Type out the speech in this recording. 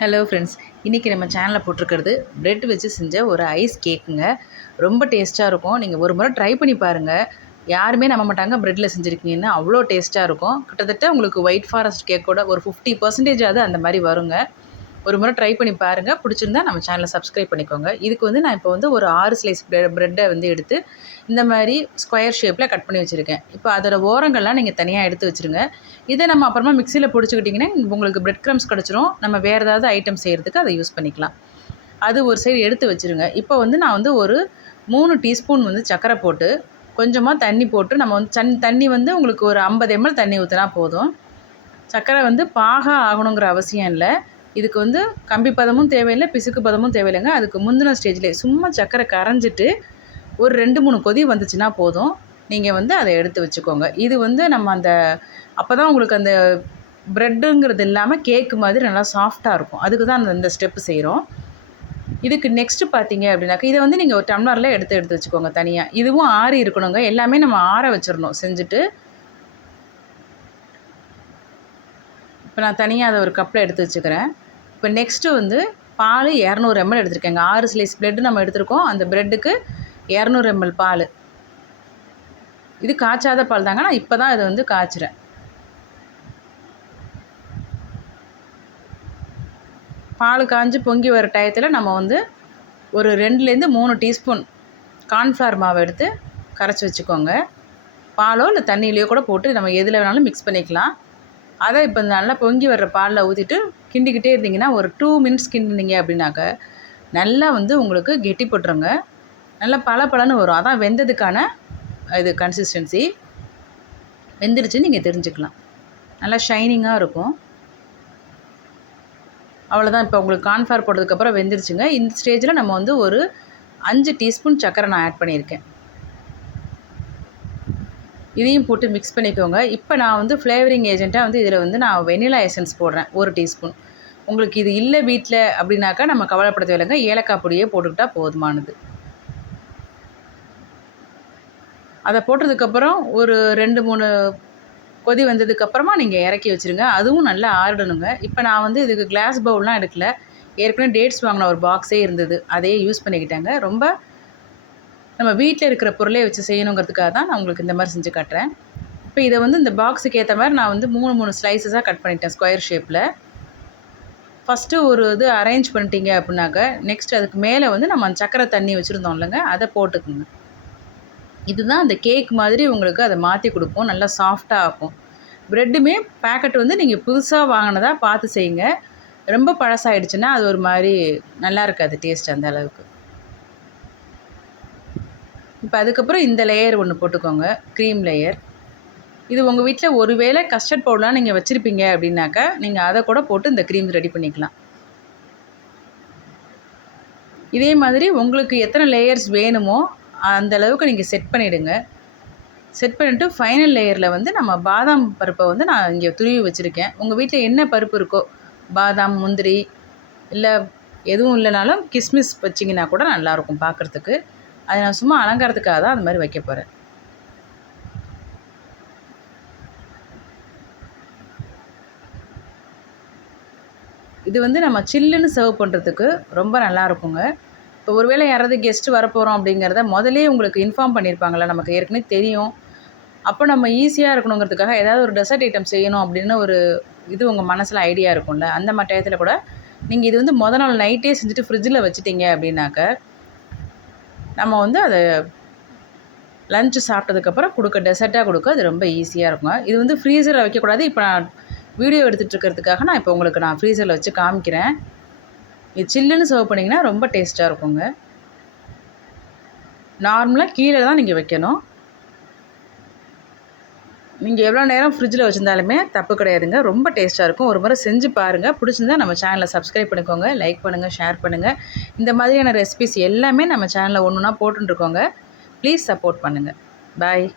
Hello friends, இன்றைக்கி நம்ம சேனலில் போட்டிருக்கிறது பிரெட் வச்சு செஞ்ச ஒரு ஐஸ் கேக்குங்க. ரொம்ப டேஸ்ட்டாக இருக்கும். நீங்கள் ஒரு முறை ட்ரை பண்ணி பாருங்கள். யாருமே நம்ப மாட்டாங்க பிரெட்டில் செஞ்சுருக்கீங்கன்னு. அவ்வளோ டேஸ்ட்டாக இருக்கும். கிட்டத்தட்ட உங்களுக்கு ஒயிட் ஃபாரஸ்ட் கேக்கோட ஒரு 50% அந்த மாதிரி வருங்க. ஒரு முறை ட்ரை பண்ணி பாருங்கள். பிடிச்சிருந்தா நம்ம சேனலை சப்ஸ்கிரைப் பண்ணிக்கோங்க. இதுக்கு நான் இப்போ ஒரு 6 ஸ்லைஸ் ப்ரெட்டை எடுத்து இந்த மாதிரி ஸ்கொயர் ஷேப்பில் கட் பண்ணி வச்சுருக்கேன். இப்போ அதோட ஓரங்கள்லாம் நீங்கள் தனியாக எடுத்து வச்சுருங்க. இதை நம்ம அப்புறமா மிக்சியில் பிடிச்சிக்கிட்டிங்கன்னா உங்களுக்கு பிரெட் க்ரம்ஸ் கிடச்சிரும். நம்ம வேறு ஏதாவது ஐட்டம் செய்கிறதுக்கு அதை யூஸ் பண்ணிக்கலாம். அது ஒரு சைடு எடுத்து வச்சுருங்க. இப்போ நான் ஒரு 3 டீஸ்பூன் சர்க்கரை போட்டு கொஞ்சமாக தண்ணி போட்டு நம்ம தண்ணி உங்களுக்கு ஒரு 50 ml தண்ணி ஊற்றினா போதும். சர்க்கரை பாகா ஆகணுங்கிற அவசியம் இல்லை. இதுக்கு கம்பி பதமும் தேவையில்லை, பிசுக்கு பதமும் தேவையில்லைங்க. அதுக்கு முந்தின ஸ்டேஜ்லேயே சும்மா சர்க்கரை கரைஞ்சிட்டு ஒரு 2-3 கொதி வந்துச்சுன்னா போதும். நீங்கள் அதை எடுத்து வச்சுக்கோங்க. இது நம்ம அப்போ தான் உங்களுக்கு அந்த ப்ரெட்டுங்கிறது இல்லாமல் கேக்கு மாதிரி நல்லா சாஃப்டாக இருக்கும். அதுக்கு தான் இந்த ஸ்டெப்பு செய்கிறோம். இதுக்கு நெக்ஸ்ட்டு பார்த்தீங்க அப்படின்னாக்கா இதை நீங்கள் ஒரு டம்ளரில் எடுத்து வச்சுக்கோங்க தனியாக. இதுவும் ஆறி இருக்கணுங்க. எல்லாமே நம்ம ஆற வச்சிடணும் செஞ்சுட்டு. இப்போ நான் தனியாக அதை ஒரு கப்பில் எடுத்து வச்சுக்கிறேன். இப்போ நெக்ஸ்ட்டு பால் 200 ml எடுத்துருக்கேங்க. 6 ஸ்லைஸ் ப்ரெட்டு நம்ம எடுத்துருக்கோம். அந்த ப்ரெட்டுக்கு 200 ml பால். இது காய்ச்சாத பால் தாங்க. நான் இப்போ தான் இதை காய்ச்சிறேன். பால் காய்ஞ்சி பொங்கி வர டயத்தில் நம்ம ஒரு 2-3 டீஸ்பூன் கார்ன்ஃப்ளவர் மாவு எடுத்து கரைச்சி வச்சுக்கோங்க. பாலோ இல்லை தண்ணியிலையோ கூட போட்டு நம்ம எதில் வேணாலும் மிக்ஸ் பண்ணிக்கலாம். அதை இப்போ நல்லா பொங்கி வர்ற பாலில் ஊற்றிட்டு கிண்டிக்கிட்டே இருந்தீங்கன்னா ஒரு 2 மினிட்ஸ் கிண்டினீங்க அப்படின்னாக்க நல்லா உங்களுக்கு கெட்டி போட்டுருங்க. நல்லா பளபளன்னு வரும். அதான் வெந்ததுக்கான இது கன்சிஸ்டன்சி. வெந்துருச்சுன்னு நீங்கள் தெரிஞ்சுக்கலாம். நல்லா ஷைனிங்காக இருக்கும். அவ்வளோதான். இப்போ உங்களுக்கு கார்ன்ஃப்ளவர் போட்டதுக்கப்புறம் வெந்துருச்சுங்க. இந்த ஸ்டேஜில் நம்ம ஒரு 5 டீஸ்பூன் சர்க்கரை நான் ஆட் பண்ணியிருக்கேன். இதையும் போட்டு மிக்ஸ் பண்ணிக்கோங்க. இப்போ நான் ஃப்ளேவரிங் ஏஜென்ட்டாக இதில் நான் வெனிலா எசன்ஸ் போடுறேன் 1 டீஸ்பூன். உங்களுக்கு இது இல்லை வீட்டில் அப்படின்னாக்கா நம்ம கவலைப்பட தேவையில்லைங்க. ஏலக்காய் பொடியே போட்டுக்கிட்டால் போதுமானது. அதை போட்டதுக்கப்புறம் ஒரு 2-3 கொதி வந்ததுக்கப்புறமா நீங்கள் இறக்கி வச்சுருங்க. அதுவும் நல்லா ஆறிடணுங்க. இப்போ நான் இதுக்கு கிளாஸ் பவுல்லாம் எடுக்கல. ஏற்கனவே டேட்ஸ் வாங்கின ஒரு பாக்ஸே இருந்தது. அதையே யூஸ் பண்ணிக்கிட்டேங்க. ரொம்ப நம்ம வீட்டில் இருக்கிற பொருளே வச்சு செய்யணுங்கிறதுக்காக தான் நான் உங்களுக்கு இந்த மாதிரி செஞ்சு காட்டுறேன். இப்போ இதை இந்த பாக்ஸுக்கு ஏற்ற மாதிரி நான் 3 ஸ்லைஸஸாக கட் பண்ணிட்டேன் ஸ்கொயர் ஷேப்பில். ஃபஸ்ட்டு ஒரு இது அரேஞ்ச் பண்ணிட்டீங்க அப்படின்னாக்க நெக்ஸ்ட் அதுக்கு மேலே நம்ம சக்கரை தண்ணி வச்சுருந்தோம் இல்லைங்க, அதை போட்டுக்குங்க. இதுதான் அந்த கேக் மாதிரி உங்களுக்கு அதை மாற்றி கொடுக்கும். நல்லா சாஃப்டாக ஆகும். ப்ரெட்டுமே பேக்கெட் நீங்கள் புதுசாக வாங்கினதா பார்த்து செய்யுங்க. ரொம்ப பழசாயிடுச்சுன்னா அது ஒரு மாதிரி நல்லா இருக்காது டேஸ்ட் அந்த அளவுக்கு. இப்போ அதுக்கப்புறம் இந்த லேயர் ஒன்று போட்டுக்கோங்க, க்ரீம் லேயர். இது உங்கள் வீட்டில் ஒரு வேளை கஸ்டர்ட் பவுடர்லாம் நீங்கள் வச்சுருப்பீங்க அப்படின்னாக்கா நீங்கள் அதை கூட போட்டு இந்த க்ரீம் ரெடி பண்ணிக்கலாம். இதே மாதிரி உங்களுக்கு எத்தனை லேயர்ஸ் வேணுமோ அந்த அளவுக்கு நீங்கள் செட் பண்ணிவிடுங்க. செட் பண்ணிவிட்டு ஃபைனல் லேயரில் நம்ம பாதாம் பருப்பை நான் இங்கே துருவி வச்சுருக்கேன். உங்கள் வீட்டில் என்ன பருப்பு இருக்கோ, பாதாம், முந்திரி, இல்லை எதுவும் இல்லைனாலும் கிஸ்மிஸ் வச்சிங்கன்னா கூட நல்லாயிருக்கும் பார்க்குறதுக்கு. அதை நான் சும்மா அலங்காரத்துக்காக தான் அந்த மாதிரி வைக்க போகிறேன். இது நம்ம சில்லுன்னு சர்வ் பண்ணுறதுக்கு ரொம்ப நல்லாயிருக்குங்க. இப்போ ஒருவேளை யாராவது கெஸ்ட்டு வரப்போகிறோம் அப்படிங்கிறத முதலே உங்களுக்கு இன்ஃபார்ம் பண்ணியிருப்பாங்களா, நமக்கு ஏற்கனவே தெரியும். அப்போ நம்ம ஈஸியாக இருக்கணுங்கிறதுக்காக ஏதாவது ஒரு டெசர்ட் ஐட்டம் செய்யணும் அப்படின்னு ஒரு இது உங்கள் மனசில் ஐடியா இருக்கும்ல, அந்த மாதிரி டயத்தில் கூட நீங்கள் இது மொதல் நாள் நைட்டே செஞ்சுட்டு ஃப்ரிட்ஜில் வச்சுட்டிங்க அப்படின்னாக்க நம்ம அதை லஞ்சு சாப்பிட்டதுக்கப்புறம் டெசர்ட்டாக கொடுக்க அது ரொம்ப ஈஸியாக இருக்குங்க. இது ஃப்ரீசரில் வைக்கக்கூடாது. இப்போ நான் வீடியோ எடுத்துகிட்டு இருக்கிறதுக்காக நான் இப்போ உங்களுக்கு நான் ஃப்ரீசரில் வச்சு காமிக்கிறேன். இது சில்லுன்னு சர்வ் பண்ணிங்கன்னா ரொம்ப டேஸ்ட்டாக இருக்குங்க. நார்மலாக கீழே தான் நீங்கள் வைக்கணும். நீங்கள் எவ்வளோ நேரம் ஃப்ரிட்ஜில் வச்சுருந்தாலுமே தப்பு கிடையாதுங்க. ரொம்ப டேஸ்ட்டாக இருக்கும். ஒரு முறை செஞ்சு பாருங்கள். பிடிச்சிருந்தா நம்ம சேனலை சப்ஸ்கிரைப் பண்ணிக்கோங்க, லைக் பண்ணுங்கள், ஷேர் பண்ணுங்கள். இந்த மாதிரியான ரெசிபிஸ் எல்லாமே நம்ம சேனலில் ஒன்று ஒன்றா போட்டுருக்கோங்க. ப்ளீஸ் சப்போர்ட் பண்ணுங்கள். பாய்.